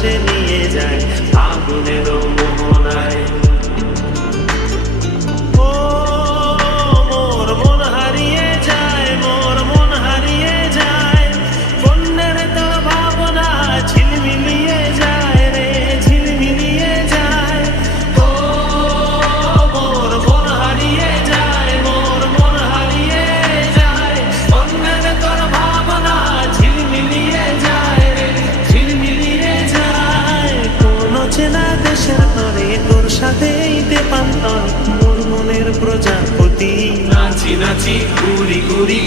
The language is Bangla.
বাতাসে নিয়ে যায় আগুনের মোহনায়। ও মোর মন হারিয়ে যায়, মোর মন হারিয়ে যায়, বন্যের তোর ভাবনা ঝিলমিলিয়ে যায় রে, ঝিলমিলিয়ে যায়। ও মোর মন হারিয়ে যায়, মোর মন হারিয়ে যায়, বন্যের তোর ভাবনা ঝিলমিলিয়ে যায় রে, ঝিলমিলিয়ে যায়। কোন চেনা দেশের তরে তোর সাথেই দেপান্তর মোর মনের প্রজাপতি, নাচি নাচি ঘুরি ঘুরি